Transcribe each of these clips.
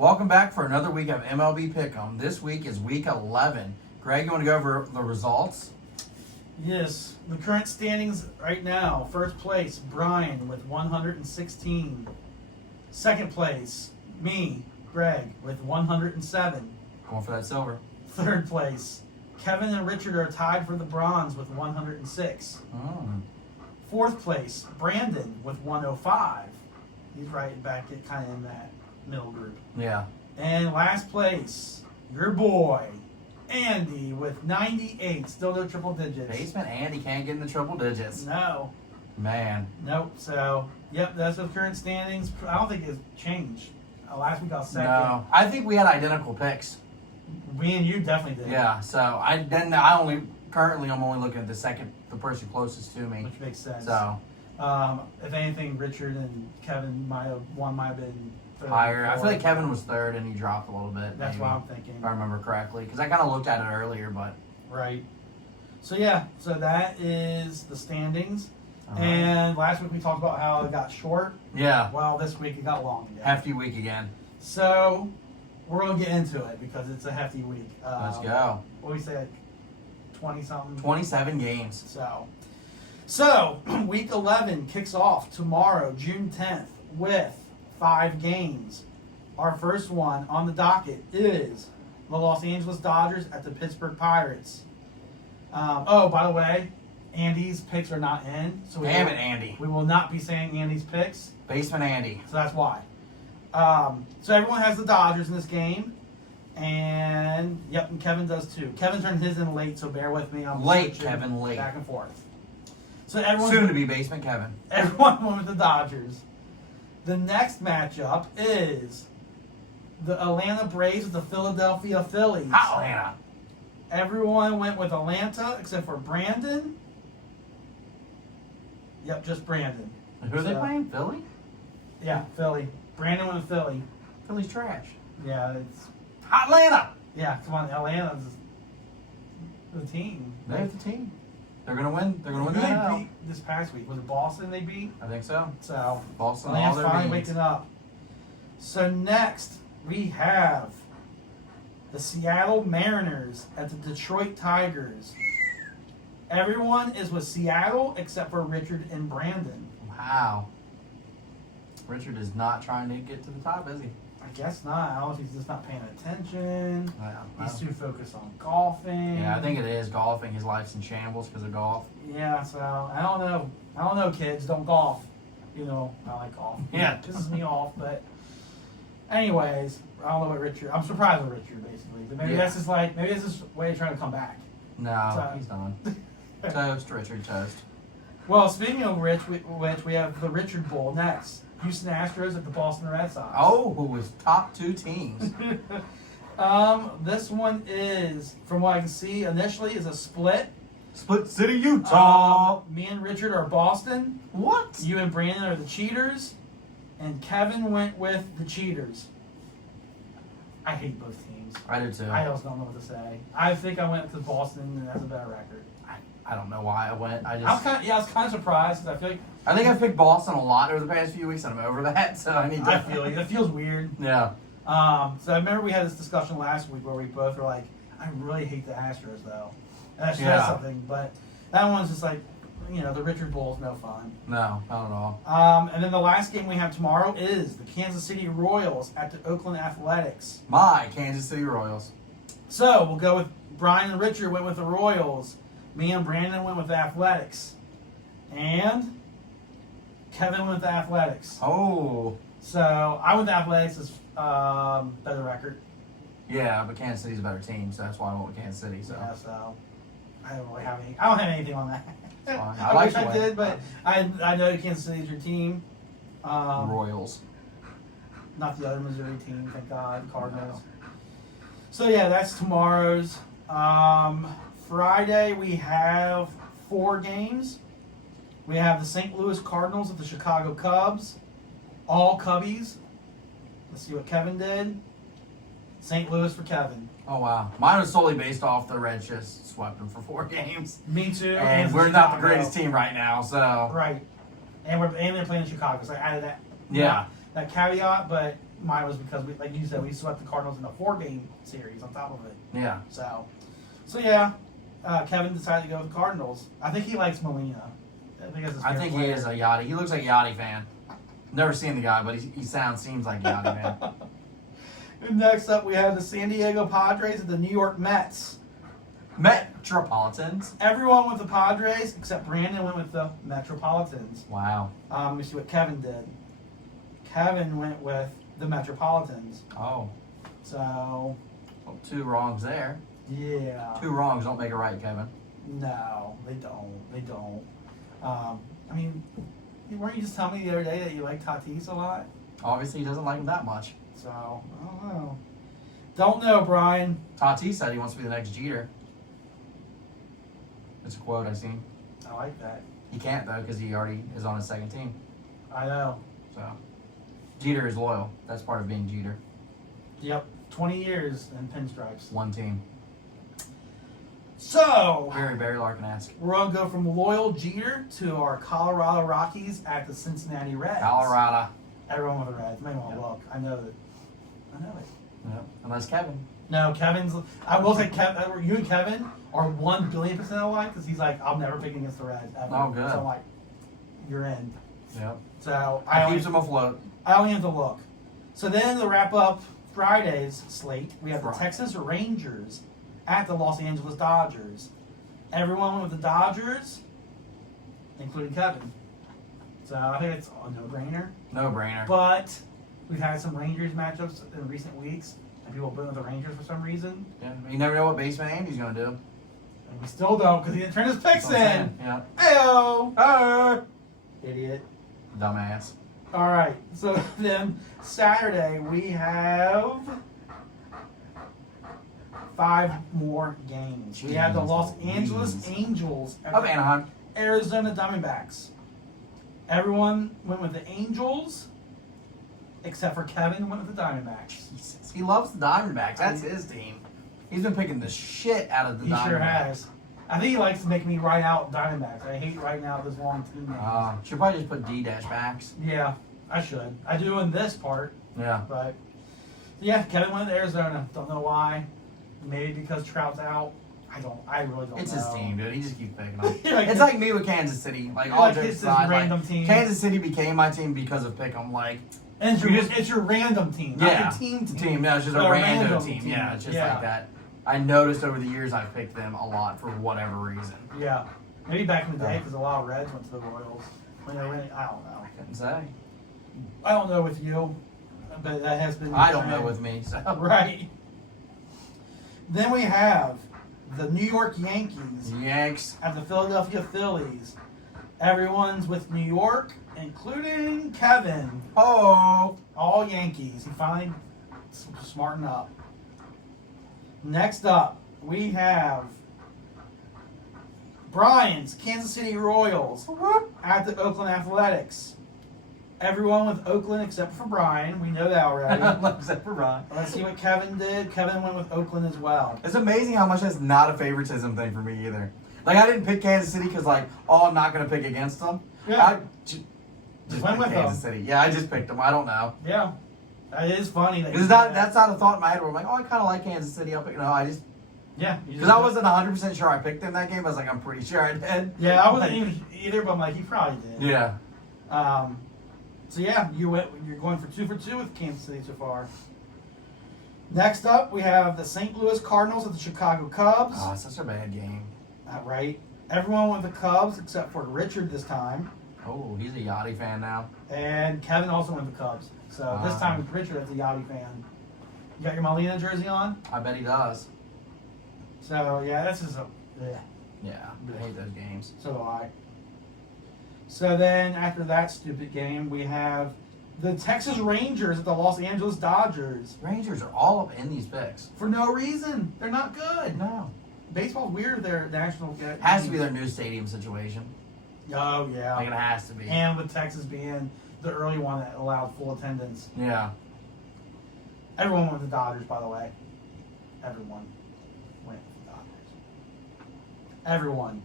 Welcome back for another week of MLB Pick. This week is week 11. Greg, you want to go over the results? Yes, the current standings right now. First place, Brian with 116. Second place, me, Greg, with 107. Going for that silver. Third place, Kevin and Richard are tied for the bronze with 106. Fourth place, Brandon with 105. He's right back at kind of in that middle group. Yeah. And last place, your boy, Andy with 98. Still no triple digits. Basement Andy can't get in the triple digits. No. Man. Nope. So, yep, that's the current standings. I don't think it's changed. Last week I was second. No. I think we had identical picks. Me and you definitely did. Yeah. So I'm only looking at the person closest to me. Which makes sense. So if anything, Richard and Kevin might have been third. higher. I feel like Kevin was third and he dropped a little bit. That's maybe, what I'm thinking. if I remember correctly, because I kind of looked at it earlier, but Right. So yeah, so that is the standings. Uh-huh. And last week we talked about how it got short. yeah, Well, this week it got long again. hefty week again. So we're gonna get into it because it's a hefty week. Let's go. What do we say, like 20 something? 27 games. So week 11 kicks off tomorrow, June 10th, with 5 games. Our first one on the docket is the Los Angeles Dodgers at the Pittsburgh Pirates. By the way, Andy's picks are not in. So Damn it, Andy. We will not be saying Andy's picks. Basement Andy. So that's why. So everyone has the Dodgers in this game. And, yep, and Kevin does too. Kevin turned his in late, so bear with me. I'm Late, switching Kevin, late. back and forth. So everyone, Soon to be Basement Kevin. everyone went with the Dodgers. The next matchup is the Atlanta Braves with the Philadelphia Phillies. Atlanta. Everyone went with Atlanta except for Brandon. Yep, just Brandon. Who are they So- playing? Philly? Yeah, Philly. Brandon went with Philly. Philly's trash. Yeah, it's Atlanta. yeah. Come on, Atlanta's the team. They're the team. They're gonna win. They're gonna win Who the they NL. beat this past week? Was it Boston they beat? I think so. So Boston all Atlanta's their finally beans. waking up. So next we have the Seattle Mariners at the Detroit Tigers. Everyone is with Seattle except for Richard and Brandon. Wow. Richard is not trying to get to the top, is he? I guess not. I don't know if he's just not paying attention. Wow. He's too focused on golfing. Yeah, I think it is golfing. His life's in shambles because of golf. Yeah, so I don't know. I don't know, kids. Don't golf. You know, I like golf. Yeah. It pisses me off, but anyways, I don't know what Richard. I'm surprised with Richard, basically. But maybe Yeah. that's just like maybe this is way of trying to come back. No, So- he's done. Toast, Richard, toast. Well, speaking of which, we have the Richard Bowl next. Houston Astros at the Boston Red Sox. Oh, who was top 2 teams? This one is, from what I can see, initially is a split. Split City, Utah. Me and Richard are Boston. What? You and Brandon are the cheaters, and Kevin went with the cheaters. I hate both teams. I do too. I just don't know what to say. I think I went to Boston, and that's a better record. I don't know why I went. I I was kind of surprised because I feel like I think I've picked Boston a lot over the past few weeks, and I'm over that. So I need to. I feel it feels weird. Yeah. So I remember we had this discussion last week where we both were like, I really hate the Astros though, and that says Yeah. something. But that one's just like, the Richard Bowl's no fun. No, not at all. And then the last game we have tomorrow is the Kansas City Royals at the Oakland Athletics. My Kansas City Royals. So we'll go with Brian and Richard went with the Royals. Me and Brandon went with the Athletics. And Kevin went with the Athletics. Oh. So I went with the Athletics as better record. Yeah, but Kansas City's a better team, so that's why I went with Kansas City. So. Yeah, so I don't really have any. I don't have anything on that. Fine. I like wish I the way- did, but I know Kansas City is your team. Royals. Not the other Missouri team, thank God, Cardinals. So yeah, that's tomorrow's. Friday we have 4 games. We have the St. Louis Cardinals at the Chicago Cubs. All Cubbies. Let's see what Kevin did. St. Louis for Kevin. Oh wow, mine was solely based off the Reds just swept them for 4 games, Me too. and we're not the greatest team right now. So Right. And they're playing in Chicago, so I added that. yeah, That caveat, but mine was because we, like you said, we swept the Cardinals in a 4-game series on top of it. Yeah. So yeah, Kevin decided to go with the Cardinals. I think he likes Molina. I think that's his favorite he player. is a Yachty. He looks like a Yachty fan. Never seen the guy, but he seems like a Yachty fan. And next up, we have the San Diego Padres and the New York Mets. Metropolitans. Everyone went with the Padres except Brandon went with the Metropolitans. Wow. Let me see what Kevin did. Kevin went with the Metropolitans. Oh. So, Well, 2 wrongs there. yeah. 2 wrongs don't make it right, Kevin. No, they don't. They don't. I mean, weren't you just telling me the other day that you like Tatis a lot? Obviously, he doesn't like him that much. So, I don't know. Don't know, Brian. Tatis said he wants to be the next Jeter. It's a quote I seen. I like that. He can't, though, because he already is on his second team. I know. So, Jeter is loyal. That's part of being Jeter. Yep. 20 years in pinstripes. 1 team. So, Barry Larkin-esque. we're going to go from loyal Jeter to our Colorado Rockies at the Cincinnati Reds. Colorado. Everyone with the Reds. Maybe want to Yep. look. I know it. Yep. Unless Kevin. No, Kevin's. I will say, you and Kevin are 1,000,000,000% alike because he's like, I'm never picking against the Reds ever. Oh, good. So I'm like, you're in. Yep. So I keeps him afloat. I only have to look. So then to wrap up Friday's slate, we have the Right. Texas Rangers at the Los Angeles Dodgers. Everyone went with the Dodgers, including Kevin. So I think it's a no-brainer. No brainer. But we've had some Rangers matchups in recent weeks, and people been with the Rangers for some reason. Yeah. You never know what baseman Andy's going to do. And we still don't because he didn't turn his picks That's what I'm in. saying. Yeah. Ayo! Idiot. Dumbass. All right. So then Saturday we have 5 more games. We have the Los Angeles Jeez. Angels Of Anaheim. Arizona Diamondbacks. Everyone went with the Angels, except for Kevin went with the Diamondbacks. Jesus. He loves the Diamondbacks. That's his team. He's been picking the shit out of the He Diamondbacks. sure has. I think he likes to make me write out Diamondbacks. I hate writing out this long team names. Should probably just put D-backs. Yeah, I should. I do in this part, Yeah. but yeah, Kevin went to Arizona. Don't know why. Maybe because Trout's out. I really don't It's know. his team, dude. He just keeps picking them. Like It's like me with Kansas City. Like, all like jokes it's this aside, random like, team. Kansas City became my team because of Pick'em. Like, And it's You your, just- it's your random team, not yeah, your team the team. No, it's just a But random team. Yeah, it's just Yeah. like that. I noticed over the years I've picked them a lot for whatever reason. Yeah. Maybe back in the day because a lot of Reds went to the Royals. When they were really, I don't know. Couldn't say. I don't know with you, but that has been. the I don't know trend. with me. So. Right. Then we have the New York Yankees Yanks. at the Philadelphia Phillies. Everyone's with New York, including Kevin. Oh. All Yankees. He finally smartened up. Next up, we have Brian's Kansas City Royals at the Oakland Athletics. Everyone with Oakland except for Brian. We know that already. Except for Ron. Let's see what Kevin did. Kevin went with Oakland as well. It's amazing how much that's not a favoritism thing for me either. Like, I didn't pick Kansas City because, like, I'm not going to pick against them. Yeah. I just Went picked with Kansas City. Yeah, I just picked them. I don't know. Yeah. It is funny. That you It's did not, that. that's not a thought in my head where I'm like, oh, I kind of like Kansas City. I'll pick, no, I just, Yeah. because I wasn't 100% sure I picked them that game. I was like, I'm pretty sure I did. Yeah, I wasn't even either, but I'm like, he probably did. Yeah. So yeah, you're going for 2 for 2 with Kansas City so far. Next up, we have the St. Louis Cardinals at the Chicago Cubs. Oh, it's such a bad game. Right. Everyone went with the Cubs except for Richard this time. Oh, he's a Yachty fan now. And Kevin also went with the Cubs. So this time with Richard as a Yachty fan. You got your Molina jersey on? I bet he does. So yeah, this is a... Yeah, Yeah, I hate those games. so do I. So then after that stupid game, we have the Texas Rangers at the Los Angeles Dodgers. Rangers are all up in these picks. For no reason. They're not good. No. Baseball's weird. Their national... Has to be their new stadium situation. Oh, yeah. Like, it has to be. And with Texas being the early one that allowed full attendance. Yeah. Everyone went with the Dodgers, by the way. Everyone went with the Dodgers. Everyone.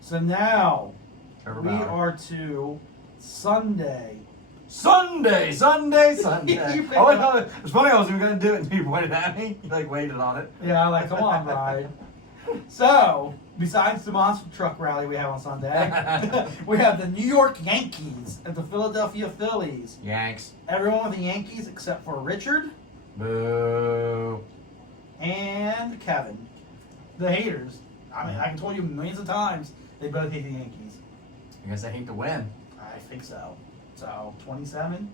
So now we Everybody. are to Sunday. Sunday. You picked Oh, wait, up- no, it's funny. I was even gonna do it, and you pointed at me. You like waited on it. Yeah, I'm like, come on, Brian. So, besides the monster truck rally we have on Sunday, we have the New York Yankees and the Philadelphia Phillies. Yanks. Everyone with the Yankees except for Richard Boo. and Kevin. The haters. I mean, I can tell you millions of times they both hate the Yankees. I guess I hate to win. I think so. So, 27.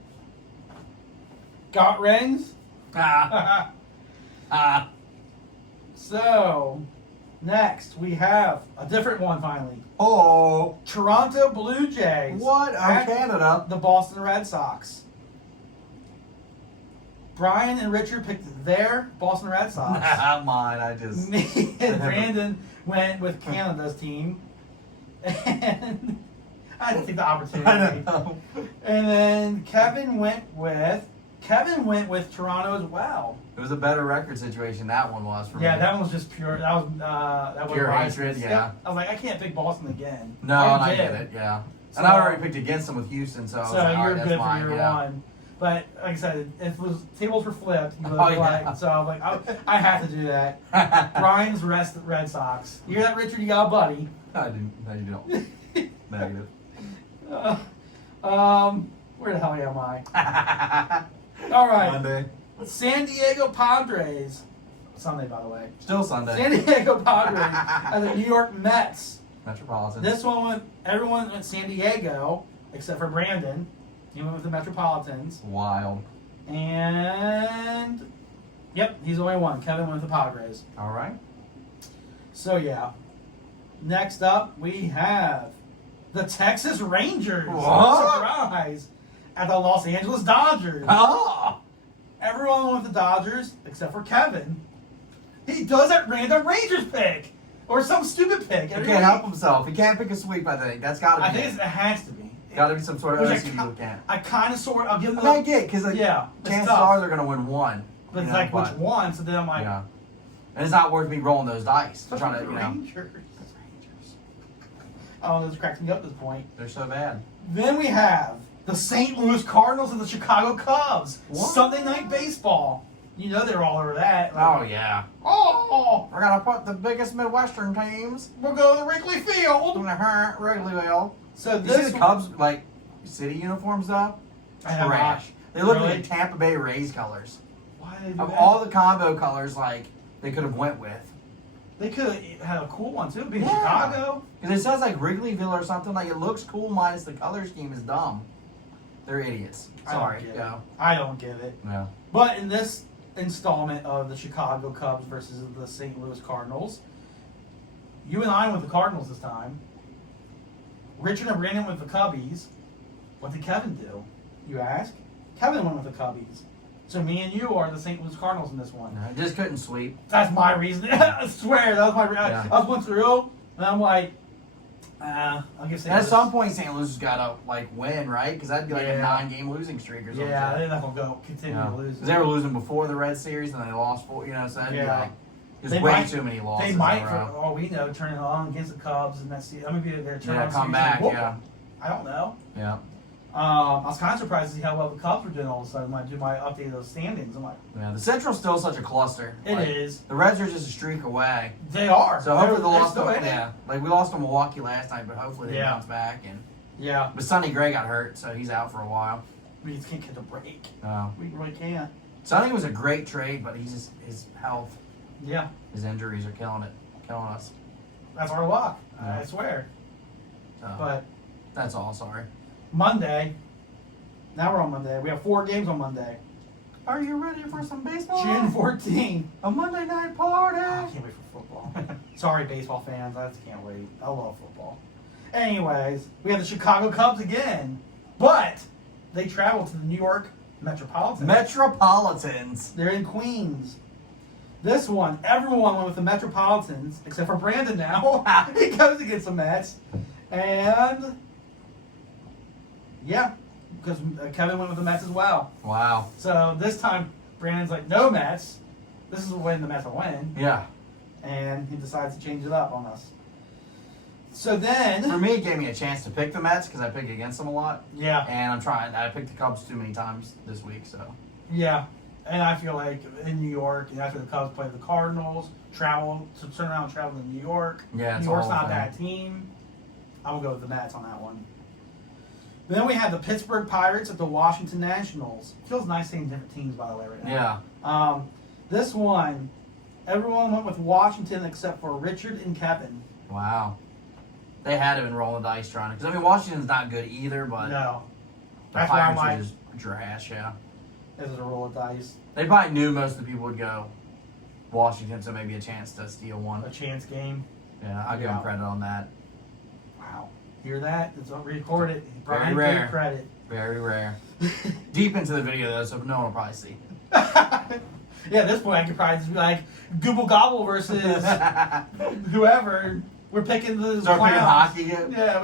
Got rings? Ah. Ah. So, next we have a different one finally. Oh. Toronto Blue Jays. What? at Canada. The Boston Red Sox. Brian and Richard picked their Boston Red Sox. Mine. I just. Me and Brandon went with Canada's team. And I had to take the opportunity. I don't know. And then Kevin went with Toronto as well. It was a better record situation. That one was for me. Yeah, that one was just pure. That was Pure biased. hatred, yeah. I was like, I can't pick Boston again. No, and I get it. Yeah. So- And I already picked against them with Houston, so I was So like, all you're right, good that's for fine. year Yeah. one. But like I said, if it was tables were flipped, you would Oh, have yeah. like, so I'm like, I have to do that. Brian's Red Sox. You hear that, Richard? You got a buddy. I didn't. No, you don't. Negative. Where the hell am I? All right. Monday. San Diego Padres. Sunday, by the way. Still Sunday. San Diego Padres and the New York Mets. Metropolitan. This one went. Everyone went San Diego except for Brandon. He went with the Metropolitans. Wild. And yep, he's the only one. Kevin went with the Padres. All right. So yeah. Next up, we have the Texas Rangers. What? Surprise! At the Los Angeles Dodgers. Oh. Everyone went with the Dodgers except for Kevin. He does that random Rangers pick or some stupid pick. He can't help himself. He can't pick a sweep. I think that's got to be. I think it has to be. Got to be some sort of Which OCD who can't. I kind of sort. I'll give him I the. mean, I get because like, Yeah, it's chances tough. are they're gonna win one. But you it's know, like which one? So then I'm like, Yeah. And it's not worth me rolling those dice. What's Trying with to, the you know. Rangers? Oh, this cracks me up at this point. They're so bad. Then we have the St. Louis Cardinals and the Chicago Cubs. What? Sunday night baseball. You know they're all over that. Oh yeah. Oh, We're gonna put the biggest Midwestern teams we'll go to the Wrigley in Field. the hurt Wrigleyville. So You see this the Cubs like city uniforms though? I have Trash. not. They look Really? like Tampa Bay Rays colors. Why did they do Of that? all the combo colors, like they could have went with. They could have had a cool one too. Being Yeah. Chicago. Because it says like Wrigleyville or something. Like it looks cool, minus the color scheme is dumb. They're idiots. Sorry. I don't get Go. it. I don't get it. Yeah. But in this installment of the Chicago Cubs versus the St. Louis Cardinals, you and I went with the Cardinals this time. Richard and Brandon went with the Cubbies. What did Kevin do? You ask? Kevin went with the Cubbies. So me and you are the St. Louis Cardinals in this one. No, just couldn't sweep. That's my reason. I swear, that was my reason. Yeah. I was going through, and I'm like, I'll give St. And at Louis. some point, St. Louis has got to like win, right? Because that'd be like Yeah. a 9-game losing streak or something. Yeah, they're not going to go continue to lose. 'Cause they were losing before the Red Series, and they lost 4. You know, so that'd be Yeah. like there's They way might- too many losses. They might, in a for row. all we know, turn it on against the Cubs, and that's I mean, they're turning Yeah, on come series back. and whoop Yeah, them. I don't know. yeah, I was kind of surprised to see how well the Cubs were doing all of a sudden when I do my update of those standings. I'm like, yeah. The Central's still such a cluster. it Like, is. The Reds are just a streak away. They are. So hopefully they'll They're lost still them. in it. Yeah, like we lost to Milwaukee last night, but hopefully they Yeah. bounce back. And Yeah. but Sonny Gray got hurt, so he's out for a while. We just can't get a break. Oh. We really can't. Sonny was a great trade, but he's just his health, Yeah. his injuries are killing us. That's our luck. Yeah. I swear. So, But that's all. Sorry. Monday, now we're on Monday. We have 4 games on Monday. Are you ready for some baseball? June 14th. A Monday night party. I can't wait for football. Sorry, baseball fans. I just can't wait. I love football. Anyways, we have the Chicago Cubs again, but they travel to the New York Metropolitans. Metropolitans. They're in Queens. This one, everyone went with the Metropolitans, except for Brandon now. He goes against the Mets. And, yeah, because Kevin went with the Mets as well. Wow. So this time, Brandon's like, no Mets. This is when the Mets will win. Yeah. And he decides to change it up on us. So then, For me, it gave me a chance to pick the Mets because I pick against them a lot. yeah, And I picked the Cubs too many times this week, so. yeah. And I feel like in New York, and after the Cubs play the Cardinals, travel to New York. Yeah, it's New York's a not whole a bad thing. team. I'm gonna go with the Mets on that one. Then we have the Pittsburgh Pirates at the Washington Nationals. Feels nice seeing different teams, by the way, right now. Yeah. This one, everyone went with Washington except for Richard and Kevin. Wow. They had to have been rolling the dice trying to. Because, I mean, Washington's not good either, but No, the that's why I'm Pirates are like, just trash, yeah. this is a roll of dice, They probably knew most of the people would go Washington, so maybe a chance to steal one. a chance game. Yeah, I'll give them credit on that. Wow, hear that? It's recorded. Very Brian rare. gave credit. Very rare. Deep into the video, though, so no one will probably see. Yeah, at this point I could probably just be like Google Gobble versus whoever. We're picking the Start picking clowns. hockey again. Yeah,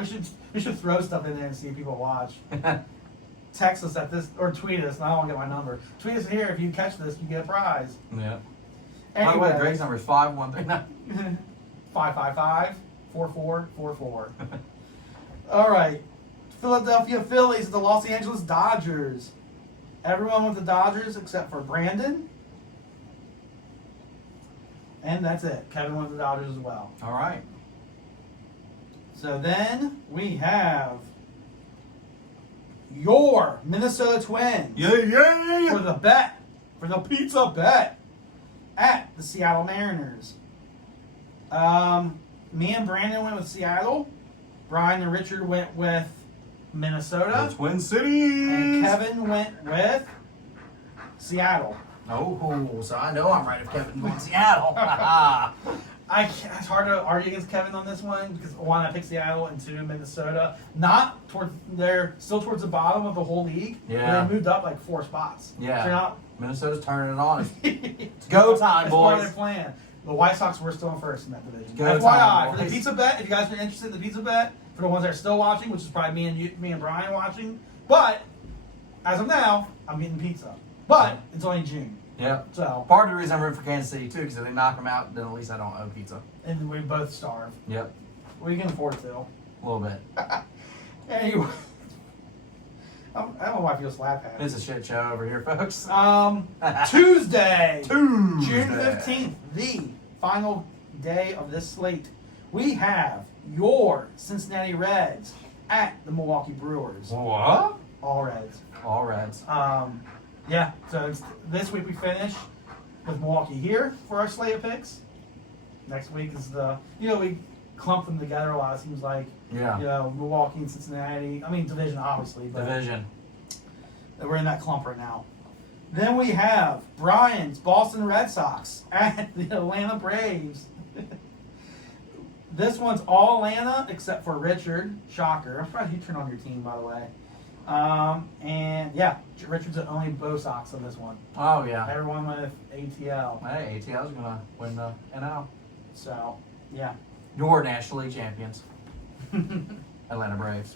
we should throw stuff in there and see if people watch. Text us at this or tweet us. And I don't want to get my number. Tweet us here if you catch this, you get a prize. Yeah. By the way, Greg's number is 5139. 555-4444. All right, Philadelphia Phillies at the Los Angeles Dodgers. Everyone with the Dodgers except for Brandon. And that's it. Kevin went with the Dodgers as well. All right. So then we have your Minnesota Twins for the bet, for the pizza bet at the Seattle Mariners. Me and Brandon went with Seattle. Brian and Richard went with Minnesota. The Twin Cities. And Kevin went with Seattle. Oh, so I know I'm right if Kevin went Seattle. It's hard to argue against Kevin on this one because one, I picked Seattle, and two, Minnesota. They're still towards the bottom of the whole league. Yeah. But they moved up like 4 spots. Yeah. So they're not. Minnesota's turning it on. It's go time, That's part of boys. their plan. The White Sox were still in first in that division. Go FYI, time, for the boys. pizza bet, if you guys are interested in the pizza bet, for the ones that are still watching, which is probably me and Brian watching, but as of now, I'm eating pizza. But it's only June. Yeah. So, Part of the reason I'm rooting for Kansas City, too, because if they knock them out, then at least I don't owe pizza. and we both starve. Yep. We can afford to. A little bit. Anyway, I don't know why I feel slap happy. It's a shit show over here, folks. Tuesday, June Tuesday. 15th, the final day of this slate. We have your Cincinnati Reds at the Milwaukee Brewers. What? All Reds. All Reds. Yeah, so this week we finish with Milwaukee here for our slate of picks. Next week is we clump them together a lot, it seems like. Yeah. Milwaukee and Cincinnati. I mean, division, obviously. But Division. we're in that clump right now. Then we have Brian's Boston Red Sox at the Atlanta Braves. This one's all Atlanta except for Richard. Shocker. I'm surprised you turned on your team, by the way. And yeah, Richard's the only Bo Sox on this one. Oh, yeah. Everyone with ATL. Hey, ATL's going to win the NL. So, yeah. Your National League champions. Atlanta Braves.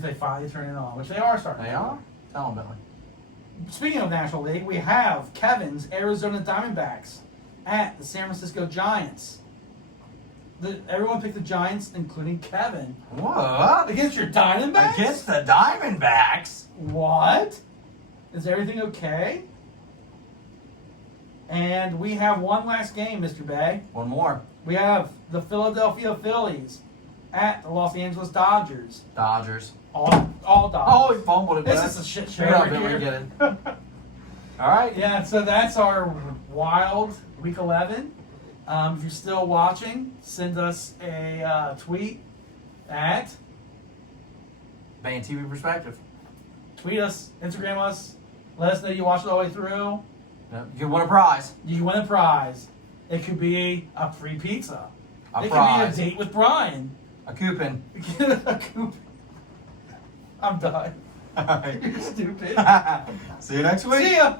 They finally turn it on, which they are starting. They to do. are? Tell them, Billy. Speaking of National League, we have Kevin's Arizona Diamondbacks at the San Francisco Giants. Everyone picked the Giants, including Kevin. What? Against your Diamondbacks? Against the Diamondbacks? What? Is everything okay? And we have one last game, Mr. Bay. One more. We have the Philadelphia Phillies at the Los Angeles Dodgers. Dodgers. All Dodgers. Oh, he fumbled it. This bud. is a shit show Pick it up, right Billy. here. Get it. All right. Yeah, so that's our wild week 11. If you're still watching, send us a tweet at Band TV perspective. tweet us, Instagram us, let us know you watched it all the way through. Yep. You can win a prize. You win a prize. It could be a free pizza. A It prize. could be a date with Brian. A coupon. A coupon. I'm done. All right. You're stupid. See you next week. See ya.